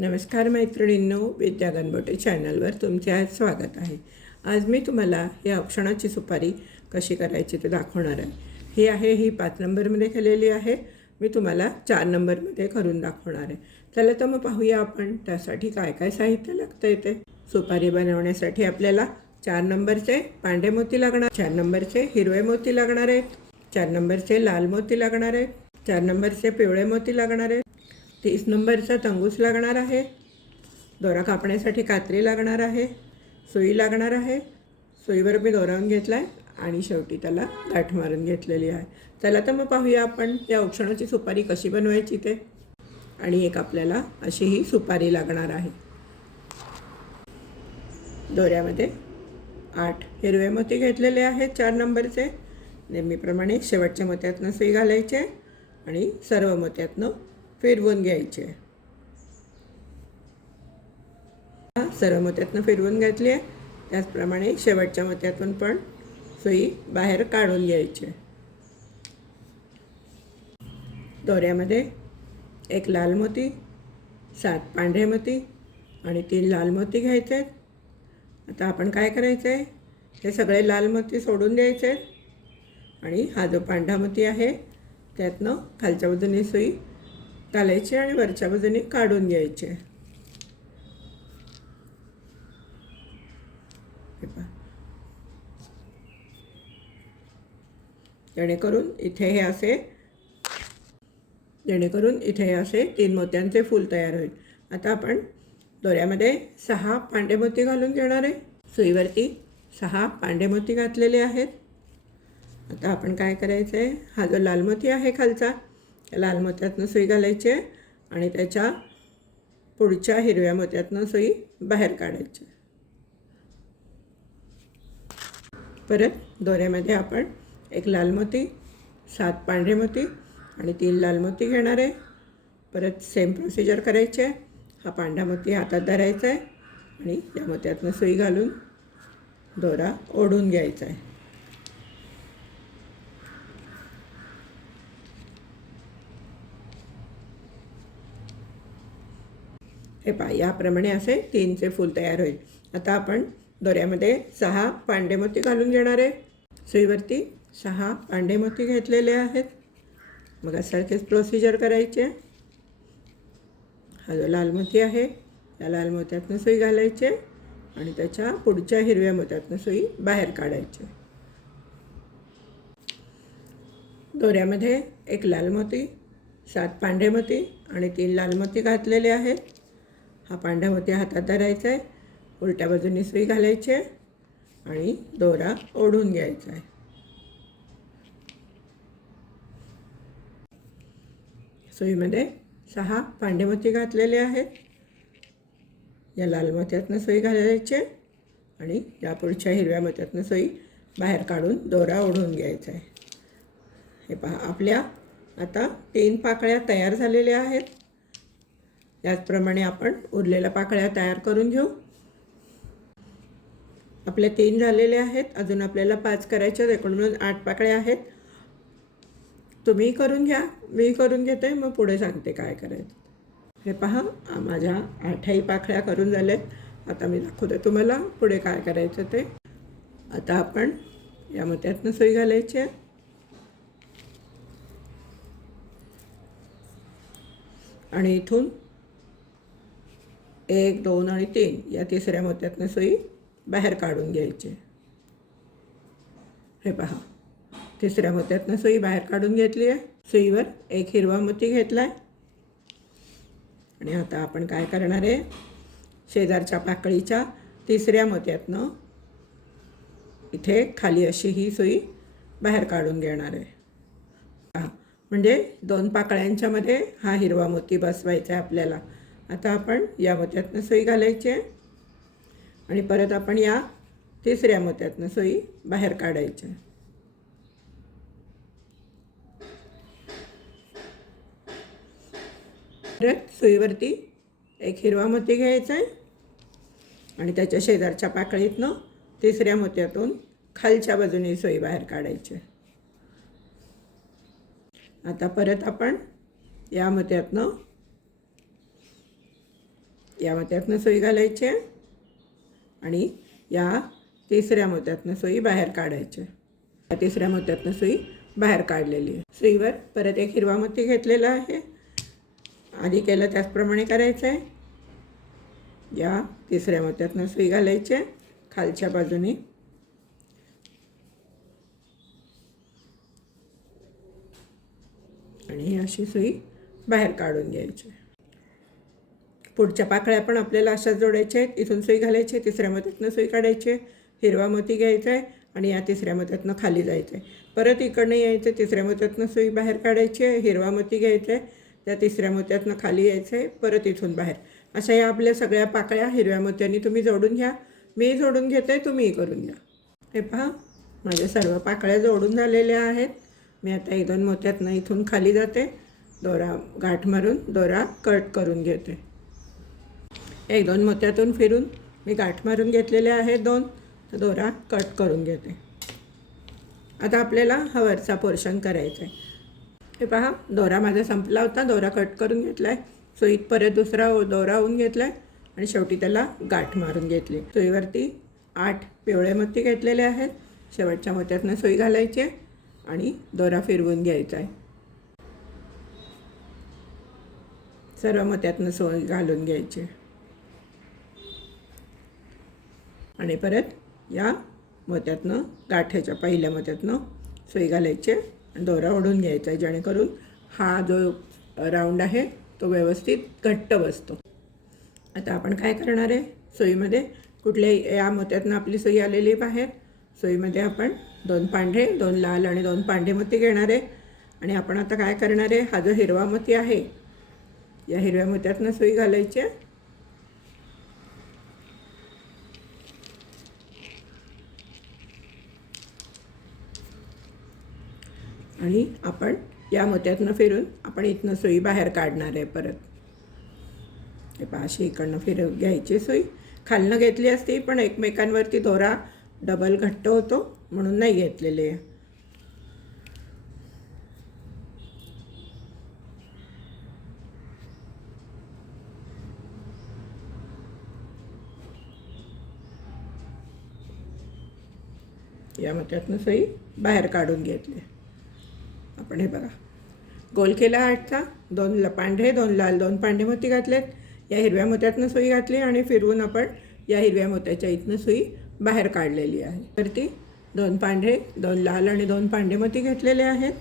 नमस्कार मैत्रिणींनो विद्या गणबोटे चॅनलवर तुमचे आज स्वागत आहे. आज मी तुम्हाला या औक्षणाची सुपारी कशी करायची ते दाखवणार आहे. ही आहे ही पाच नंबरमध्ये केलेली आहे. मी तुम्हाला चार नंबरमध्ये करून दाखवणार आहे. चला तर मग पाहूया आपण त्यासाठी काय काय साहित्य लागतं येते सुपारी बनवण्यासाठी आपल्याला चार नंबरचे पांढरे मोती लागणार चार नंबरचे हिरवे मोती लागणार आहेत चार नंबरचे लाल मोती लागणार आहेत चार नंबरचे पिवळे मोती लागणार आहेत. तीस नंबरचा तंगूस लागणार आहे. दोरा कापण्यासाठी कात्री लागणार आहे. सुई लागणार आहे. सुईवर मी दोरावून घेतला आहे आणि शेवटी त्याला गाठ मारून घेतलेली आहे. चला तर मग पाहूया आपण या औक्षणाची सुपारी कशी बनवायची ते. आणि एक आपल्याला अशी ही सुपारी लागणार आहे. दोऱ्यामध्ये आठ हिरवे मोती घेतलेले आहेत चार नंबरचे. नेहमीप्रमाणे शेवटच्या मोत्यातनं सुई घालायचे आणि सर्व मोत्यातनं फिरवून घ्यायचे. हा, सर्व मोत्यातनं फिरवून घेतली आहे. त्याचप्रमाणे शेवटच्या मोत्यातून पण सुई बाहेर काढून घ्यायची. दोऱ्यामध्ये एक लाल मोती सात पांढरे मोती आणि तीन लाल मोती घ्यायचे आहेत. आता आपण काय करायचं आहे हे सगळे लाल मोती सोडून द्यायचे आहेत. आणि हा जो पांढरा मोती आहे त्यातनं खालच्या बाजूने सुई घालायचे आणि वरच्या बाजूने काढून घ्यायचे. जेणेकरून इथे हे असे जेणेकरून इथे हे असे तीन मोत्यांचे फूल तयार होईल. आता आपण दोऱ्यामध्ये सहा पांडे मोती घालून घेणार आहे. सुईवरती सहा पांडे मोती घातलेले आहेत. आता आपण काय करायचं आहे हा जो लाल मोती आहे खालचा लाल मोत्यातनं सुई घालायची आहे आणि त्याच्या पुढच्या हिरव्या मोत्यातनं सुई बाहेर काढायची. परत दोऱ्यामध्ये आपण एक लाल मोती सात पांढरे मोती आणि तीन लाल मोती घेणार आहे. परत सेम प्रोसिजर करायची. आहे हा पांढरा मोती हातात धरायचा आहे आणि या मोत्यातनं सुई घालून दोरा ओढून घ्यायचा आहे. हे पहा याप्रमाणे असे तीनचे फूल तयार होईल. आता आपण दोऱ्यामध्ये सहा पांडे मोती घालून घेणार आहे. सुईवरती सहा पांडे मोती घेतलेले आहेत. मग सारखेच प्रोसिजर करायचे. हा जो लाल मोती आहे त्या लाल मोत्यातनं सुई घालायचे आणि त्याच्या पुढच्या हिरव्या मोत्यातनं सुई बाहेर काढायचे. दोऱ्यामध्ये एक लाल मोती सात पांढरे मोती आणि तीन लाल मोती घातलेले आहेत. हा पांढरा मोती हातात धरायचा आहे उलट्या बाजूने सुई घालायची आहे आणि दोरा ओढून घ्यायचा आहे. सुईमध्ये सहा पांढरे मोती घातलेले आहेत. या लाल मोत्यातनं सोयी घालायची आहे आणि या पुढच्या हिरव्या मोत्यातनं सोयी बाहेर काढून दोरा ओढून घ्यायचा आहे. हे पहा आपल्या आता तीन पाकळ्या तयार झालेल्या आहेत. त्याचप्रमाणे आपण उरलेल्या पाकळ्या तयार करून घेऊ. आपल्या तीन झालेले आहेत. अजून आपल्याला पाच करायच्या एकूण म्हणून आठ पाकळ्या आहेत. तुम्ही करून घ्या. मी करून घेते मग पुढे सांगते काय करायचं. हे पहा माझ्या आठही पाकळ्या करून झाल्यात. आता मी दाखवते तुम्हाला पुढे काय करायचं ते. आता आपण या मोत्यातनं सोयी घालायची आहे. आणि इथून एक दोन आणि तीन या तिसऱ्या मोत्यातनं सुई बाहेर काढून घ्यायची. हे पहा. तिसऱ्या मोत्यातनं सुई बाहेर काढून घेतली आहे. सुईवर एक हिरवा मोती घेतला आहे आणि आता आपण काय करणार आहे? शेजारच्या पाकळीच्या तिसऱ्या मोत्यातनं इथे खाली अशी ही सुई बाहेर काढून घेणार आहे. हा म्हणजे दोन पाकळ्यांच्यामध्ये हा हिरवा मोती बसवायचा आहे आपल्याला. आता आपण या मोत्यातनं सोयी घालायची आहे. आणि परत आपण या तिसऱ्या मोत्यातनं सोयी बाहेर काढायच्या आहे. परत सुईवरती एक हिरवा मोती घ्यायचा आहे. आणि त्याच्या शेजारच्या पाकळीतनं तिसऱ्या मोत्यातून खालच्या बाजूने सोयी बाहेर काढायची आता परत आपण या मोत्यातनं या मोत्यातनं सोयी घालायची आहे आणि या तिसऱ्या मोत्यातनं सोयी बाहेर काढायच्या या तिसऱ्या मोत्यातनं सोयी बाहेर काढलेली आहे. सुईवर परत एक हिरवा मोती घेतलेला आहे. आधी केलं त्याचप्रमाणे करायचं आहे या तिसऱ्या मोत्यातनं सुई घालायची. आहे खालच्या बाजूने आणि ही अशी सुई बाहेर काढून घ्यायची. पुढच्या पाकळ्या पण आपल्याला अशा जोडायच्या आहेत. इथून सुई घालायची आहे तिसऱ्या मध्यातनं सुई काढायची आहे. हिरवा मोती घ्यायचा आहे आणि या तिसऱ्या मध्यातनं खाली जायचं आहे. परत इकडनं यायचं तिसऱ्या मध्यातनं सुई बाहेर काढायची आहे. हिरवा मोती घ्यायचा आहे त्या तिसऱ्या मोत्यातनं खाली यायचं आहे परत इथून बाहेर. अशा या आपल्या सगळ्या पाकळ्या हिरव्या मोत्यांनी तुम्ही जोडून घ्या. मी जोडून घेते तुम्हीही करून घ्या. हे पहा माझ्या सर्व पाकळ्या जोडून झालेल्या आहेत. मी आता एक दोन मोत्यातनं इथून खाली जाते. दोरा गाठ मारून दोरा कट करून घेते. एक दोन मोत्यातून फिरून मी गाठ मारून घेतलेले आहेत दोन. तर दोरा कट करून घेते. आता आपल्याला हा वरचा पोर्शन करायचा आहे हे पहा दोरा माझा संपला होता. दोरा कट करून घेतला आहे सुईत परत दुसरा दोरा होऊन घेतला आहे आणि शेवटी त्याला गाठ मारून घेतली. सुईवरती आठ पिवळे मोती घेतलेले आहेत. शेवटच्या मोत्यातनं सुई घालायची आहे आणि दोरा फिरवून घ्यायचा आहे सर्व मोत्यातनं सोय घालून घ्यायची आणि परत या मोत्यातनं गाठ्याच्या पहिल्या मोत्यातनं सुई घालायची आणि दोरा ओढून घ्यायचा आहे जेणेकरून हा जो राऊंड आहे तो व्यवस्थित घट्ट बसतो. आता आपण काय करणार आहे? सोयीमध्ये कुठल्याही या मोत्यातनं आपली सुई आलेली बाहेर. सोयीमध्ये आपण दोन पांढरे दोन लाल आणि दोन पांढरे मोती घेणार आहे. आणि आपण आता काय करणार आहे? हा जो हिरवा मोती आहे या हिरव्या मोत्यातनं सुई घालायची. आणि आपण या मोत्यातनं फिरून आपण इथनं सुई बाहेर काढणार आहे परत. हे पहा अशी इकडनं फिरव घ्यायची सुई खालनं घेतली असती पण एकमेकांवरती दोरा डबल घट्ट होतो म्हणून नाही घेतलेले. आहे या मत्यातनं सई बाहेर काढून घेतली. आपण हे बघा. गोल केला आठचा दोन ल पांढरे दोन लाल दोन पांढरे मोती घातलेत. या हिरव्या मोत्यातनं सुई घातली आणि फिरवून आपण या हिरव्या मोत्याच्या इथनं सुई बाहेर काढलेली आहे. वरती दोन पांढरे दोन लाल आणि दोन पांढरे मोती घेतलेले आहेत.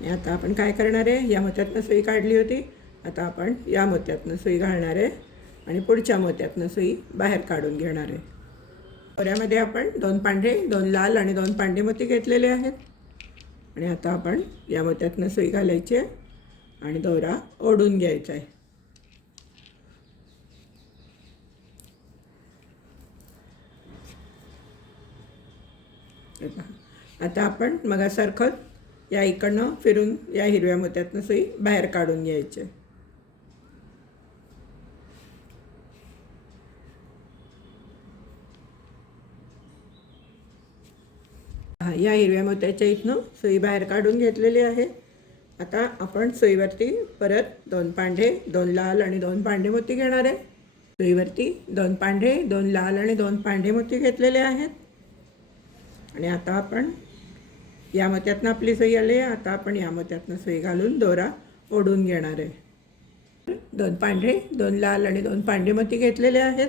आणि आता आपण काय करणार आहे? या मोत्यातनं सुई काढली होती. आता आपण या मोत्यातनं सुई घालणार आहे आणि पुढच्या मोत्यातनं सुई बाहेर काढून घेणार आहे. दोऱ्यामध्ये आपण दोन पांढरे दोन लाल आणि दोन पांढरे मोती घेतलेले आहेत. आणि आता आपण या मोत्यातनं सुई घालायची आहे आणि दोरा ओढून घ्यायचा आहे. आता आपण मगासारखं या इकडनं फिरून या हिरव्या मोत्यातनं सुई बाहेर काढून घ्यायची हा या हिरव्या मोत्याच्या इथनं सुई बाहेर काढून घेतलेली आहे. आता आपण सुईवरती परत दोन पांढरे दोन लाल आणि दोन पांढरे मोती घेणार आहे. सुईवरती दोन पांढरे दोन लाल आणि दोन पांढरे मोती घेतलेले आहेत. आणि आता आपण या मोत्यातनं आपली सुई आली आहे. आता आपण या मोत्यातनं सुई घालून दोरा ओढून घेणार आहे. दोन पांढरे दोन लाल आणि दोन पांढरे मोती घेतलेले आहेत.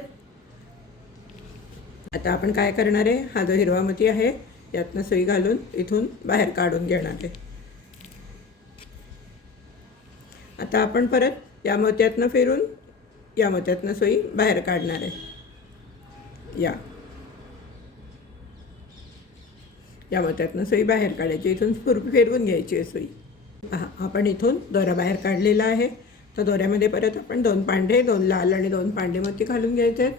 आता आपण काय करणार आहे? हा जो हिरवा मोती आहे यातनं सुई घालून इथून बाहेर काढून घेणार आहे. आता आपण परत या मोत्यातनं फिरून या मोत्यातनं सुई बाहेर काढणार आहे. या. या मोत्यातनं सुई बाहेर काढायची इथून फुर फिरवून घ्यायची आहे सुई पहा आपण इथून दोरा बाहेर काढलेला आहे. तर दोऱ्यामध्ये परत आपण दोन पांढरे दोन लाल आणि दोन पांढरे मोती घालून घ्यायचे आहेत.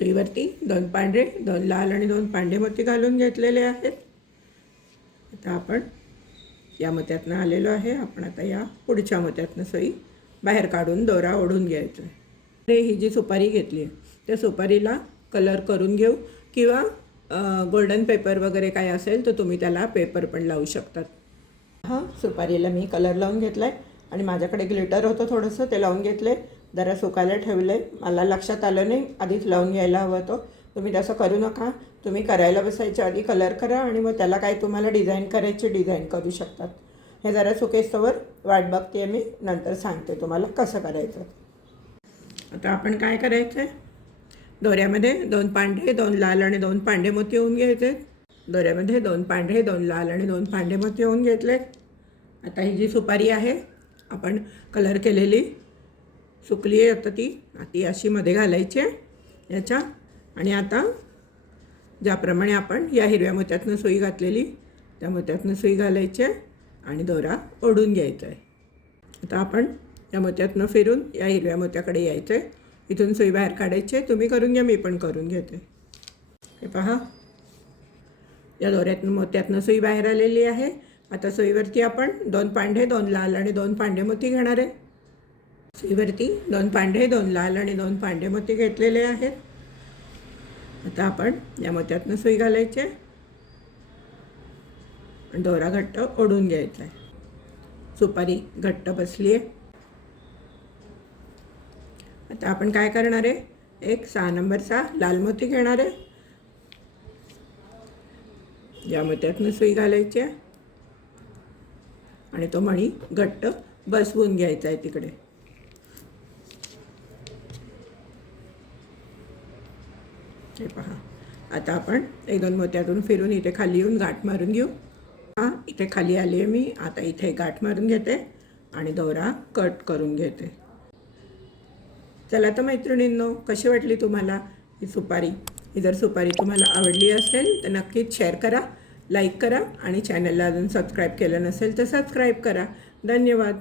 सुईवरती दोन पांढरे दोन लाल आणि दोन पांढरे मोती घालून घेतलेले आहेत. आता आपण या मोत्यातनं आलेलो आहे. आपण आता या पुढच्या मोत्यातनं सोयी बाहेर काढून दोरा ओढून घ्यायचा आहे ही जी सुपारी घेतली आहे त्या सुपारीला कलर करून घेऊ किंवा गोल्डन पेपर वगैरे काय असेल तर तुम्ही त्याला पेपर पण लावू शकतात. हां सुपारीला मी कलर लावून घेतला आहे आणि माझ्याकडे ग्लिटर होतं थोडंसं ते लावून घेतलं आहे जरा सुकायला आहे मला लक्षात आलं नाही. आधीच लावून घ्यायला हवं तो. तुम्ही तसं करू नका. तुम्ही करायला बसायच्या आधी कलर करा आणि मग त्याला काय तुम्हाला डिझाईन करायची डिझाईन करू शकतात. हे जरा सुकेस्तवर वाट बघते मी. नंतर सांगते तुम्हाला कसं करायचं. आता आपण काय करायचं आहे दोऱ्यामध्ये दोन पांढरे दोन लाल आणि दोन पांढरे मोती होऊन घ्यायचे. दोऱ्यामध्ये दोन पांढरे दोन लाल आणि दोन पांढरे मोती होऊन घेतले आता ही जी सुपारी आहे आपण कलर केलेली सुकली आहे आता ती. ती अशी मध्ये घालायची आहे. याच्या. आणि आता ज्याप्रमाणे आपण या हिरव्या मोत्यातनं सुई घातलेली त्या मोत्यातनं सुई घालायची आहे आणि दोरा ओढून घ्यायचा आहे. आता आपण या मोत्यातनं फिरून या हिरव्या मोत्याकडे यायचं आहे. इथून सुई बाहेर काढायची आहे. तुम्ही करून घ्या मी पण करून घेते. हे पहा. या दोऱ्यातनं मोत्यातनं सुई बाहेर आलेली आहे. आता सुईवरती आपण दोन पांढे दोन लाल आणि दोन पांढे मोती घेणार आहे. सुईवरती दोन पांढरे दोन लाल आणि दोन पांढरे मोती घेतलेले आहेत. आता आपण या मोत्यातनं सुई घालायची आहे. दोरा घट्ट ओढून घ्यायचा आहे. सुपारी घट्ट बसली आहे. आता आपण काय करणार आहे? एक सहा नंबरचा लाल मोती घेणार आहे. या मोत्यातनं सुई घालायची आहे. आणि तो मणी घट्ट बसवून घ्यायचा आहे तिकडे. हे पहा. आता आपण एक दोन मोत्यातून फिरून इथे खाली येऊन गाठ मारून घेऊ. हां इथे खाली आली आहे मी. आता इथे गाठ मारून घेते आणि दोरा कट करून घेते. चला तर मैत्रिणींनो कशी वाटली तुम्हाला ही सुपारी? ही जर सुपारी तुम्हाला आवडली असेल तर नक्कीच शेअर करा लाईक करा आणि चॅनलला अजून सबस्क्राईब केलं नसेल तर सबस्क्राईब करा. धन्यवाद.